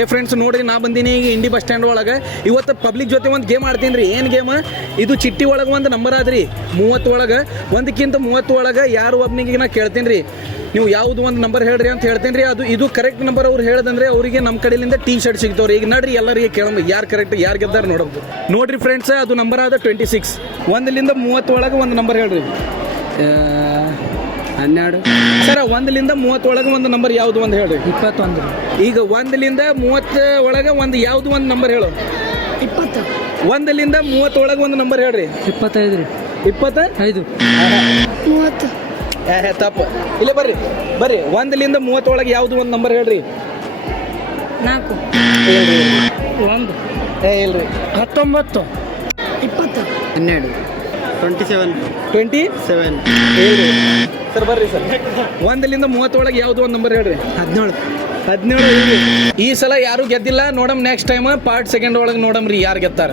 ಏ ಫ್ರೆಂಡ್ಸ್ ನೋಡ್ರಿ, ನಾ ಬಂದೀನಿ ಈಗ ಇಂಡಿ ಬಸ್ ಸ್ಟ್ಯಾಂಡ್ ಒಳಗೆ. ಇವತ್ತು ಪಬ್ಲಿಕ್ ಜೊತೆ ಒಂದು ಗೇಮ್ ಆಡ್ತೀನಿ ರೀ. ಏನು ಗೇಮ್ ಇದು? ಚಿಟ್ಟಿ ಒಳಗೆ ಒಂದು ನಂಬರ್ ಆದ್ರಿ 30 ಒಳಗೆ, ಒಂದಕ್ಕಿಂತ 30 ಒಳಗೆ ಯಾರು ಒಬ್ಬನಿಗೆ ನಾ ಕೇಳ್ತೀನಿ ರೀ, ನೀವು ಯಾವುದು ಒಂದು ನಂಬರ್ ಹೇಳ್ರಿ ಅಂತ ಹೇಳ್ತೀನಿ ರೀ. ಇದು ಕರೆಕ್ಟ್ ನಂಬರ್ ಅವ್ರು ಹೇಳ್ದಂದ್ರೆ ಅವರಿಗೆ ನಮ್ಮ ಕಡೆಯಿಂದ ಟೀ ಶರ್ಟ್ ಸಿಗ್ತಾವ್ರಿ. ಈಗ ನಡ್ರಿ ಎಲ್ಲರಿಗೆ ಕೇಳಮ್ಮ ಯಾರು ಕರೆಕ್ಟ್ ಯಾರು ಗೆದ್ದಾರ ನೋಡೋದು. ನೋಡ್ರಿ ಫ್ರೆಂಡ್ಸ್, ಅದು ನಂಬರ್ ಆದ 26. 1ಲಿಂದ 30 ಒಳಗೆ ಒಂದು ನಂಬರ್ ಹೇಳ್ರಿ. 12 ಸರ 1ಲಿಂದ 30 ಒಳಗೆ ಒಂದು ನಂಬರ್ ಯಾವುದು ಒಂದು ಹೇಳ್ರಿ. 21 ಈಗ 1ಲಿಂದ 30 ಒಳಗೆ ಒಂದು ಯಾವುದು ಒಂದು ನಂಬರ್ ಹೇಳು. 20 1ಲಿಂದ 30 ಒಳಗೆ ಒಂದು ನಂಬರ್ ಹೇಳ್ರಿ. 25 ರೀ. 25 30 ತಪ್ಪು. ಇಲ್ಲೇ ಬರ್ರಿ 1ಲಿಂದ 30 ಒಳಗೆ ಯಾವುದು ಒಂದು ನಂಬರ್ ಹೇಳ್ರಿ. 4 ಹೇಳ್ರಿ. 1 ಇಲ್ರಿ. 19 20 12 27 27 ಹೇಳ್ರಿ. ಸರ್ ಬರ್ರಿ ಸರ್. 1ಲಿಂದ 30 ಒಳಗೆ ಯಾವುದು ಒಂದು ನಂಬರ್ ಹೇಳ್ರಿ. 17 ಹೇಳ್ರಿ. ಈ ಸಲ ಯಾರು ಗೆದ್ದಿಲ್ಲ. ನೋಡಮ್ ನೆಕ್ಸ್ಟ್ ಟೈಮ್ ಪಾರ್ಟ್ 2 ಒಳಗೆ ನೋಡಮ್ರಿ ಯಾರು ಗೆತ್ತಾರ.